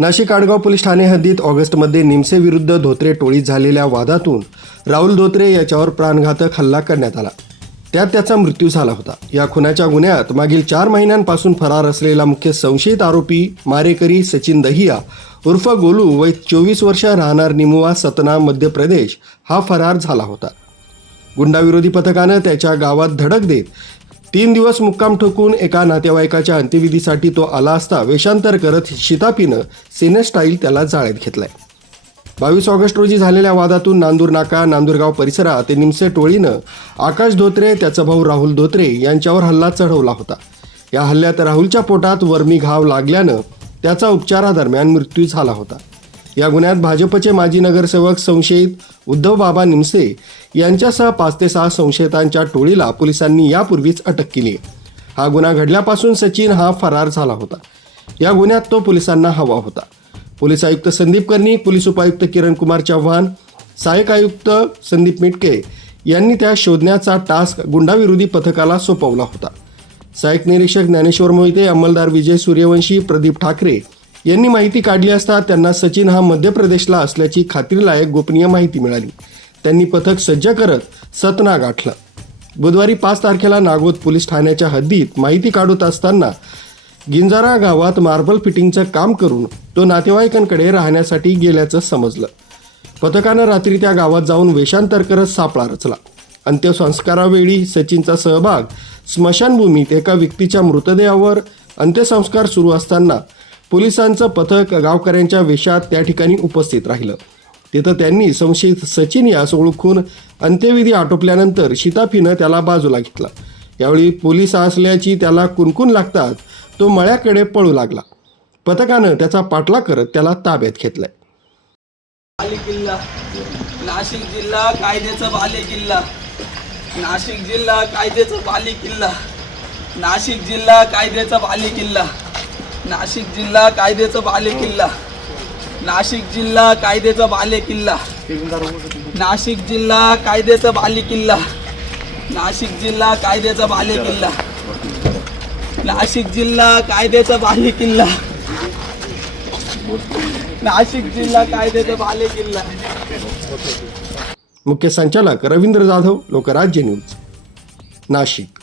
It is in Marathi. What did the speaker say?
नाशिक आडगाव पोलीस ठाणे हद्दीत ऑगस्टमध्ये निमसेविरुद्ध धोत्रे टोळीत झालेल्या वादातून राहुल धोत्रे याच्यावर प्राणघातक हल्ला करण्यात आला. त्यात त्याचा मृत्यू झाला होता. या खुनाच्या गुन्ह्यात मागील चार महिन्यांपासून फरार असलेला मुख्य संशयित आरोपी मारेकरी सचिन दहिया उर्फ गोलू वय चोवीस वर्ष राहणार निमुआ सतना मध्य प्रदेश हा फरार झाला होता. गुंडाविरोधी पथकानं त्याच्या गावात धडक देत तीन दिवस मुक्काम ठोकून एका नातेवाईकाच्या अंत्यविधीसाठी तो आला असता वेषांतर करत शितापीनं सेनेस्टाईल त्याला जाळ्यात घेतलाय. बावीस ऑगस्ट रोजी झालेल्या वादातून नांदूर नाका नांदूरगाव परिसरात निमसे टोळीनं आकाश धोत्रे त्याचा भाऊ राहुल धोत्रे यांच्यावर हल्ला चढवला होता. या हल्ल्यात राहुलच्या पोटात वर्मी घाव लागल्यानं त्याचा उपचारादरम्यान मृत्यू झाला होता. या गुन्ह्यात भाजपचे माजी नगरसेवक संशयित उद्धव बाबा निमसे यांच्यासह पाच ते सहा संशयितांच्या टोळीला पोलिसांनी यापूर्वीच अटक केली. हा गुन्हा घडल्यापासून सचिन हा फरार झाला होता. या गुन्ह्यात तो पोलिसांना हवा होता. पोलीस आयुक्त संदीप कर्णी पोलीस उपायुक्त किरण कुमार चव्हाण सहाय्यक आयुक्त संदीप मिटके यांनी त्या शोधण्याचा टास्क गुंडाविरोधी पथकाला सोपवला होता. सहाय्यक निरीक्षक ज्ञानेश्वर मोहिते अंमलदार विजय सूर्यवंशी प्रदीप ठाकरे यांनी माहिती काढली असता त्यांना सचिन हा मध्य प्रदेशला असल्याची खात्रीलायक गोपनीय माहिती मिळाली. त्यांनी पथक सज्ज करत सतना गाठलं बुधवारी पाच तारखेला नागोद पोलीस ठाण्याच्या हद्दीत माहिती काढत असताना गिंजारा गावात मार्बल फिटिंगचं काम करून तो नातेवाईकांकडे राहण्यासाठी गेल्याचं समजलं. पथकानं रात्री त्या गावात जाऊन वेषांतर करत सापळा रचला. अंत्यसंस्कारावेळी सचिनचा सहभाग स्मशानभूमीत एका व्यक्तीच्या मृतदेहावर अंत्यसंस्कार सुरू असताना पोलिसांचं पथक गावकऱ्यांच्या वेशात त्या ठिकाणी उपस्थित राहिलं. तिथं त्यांनी संशयित सचिन यास ओळखून अंत्यविधी आटोपल्यानंतर शिताफीनं त्याला बाजूला घेतला. यावेळी पोलीस असल्याची त्याला कुणकुण लागताच तो मळ्याकडे पळू लागला. पथकानं त्याचा पाठलाग करत त्याला ताब्यात घेतलाय. किल्ला. नाशिक जिल्हा कायद्याचा बाले किल्ला. नाशिक जिल्हा कायद्याचा बाले किल्ला. नाशिक जिल्हा कायद्याचा बाले किल्ला. नाशिक जिल्हा कायद्याचा बाले किल्ला. नाशिक जिल्हा कायद्याचा बाले किल्ला. नाशिक जिल्हा कायद्याचा बाले किल्ला. नाशिक जिल्हा कायद्याचा बाले किल्ला. नाशिक जिल्हा कायद्याचा बाले किल्ला. नाशिक जिल्हा कायद्याचा बाले किल्ला. मुख्य संचालक रवींद्र जाधव लोकराज्य न्यूज नाशिक.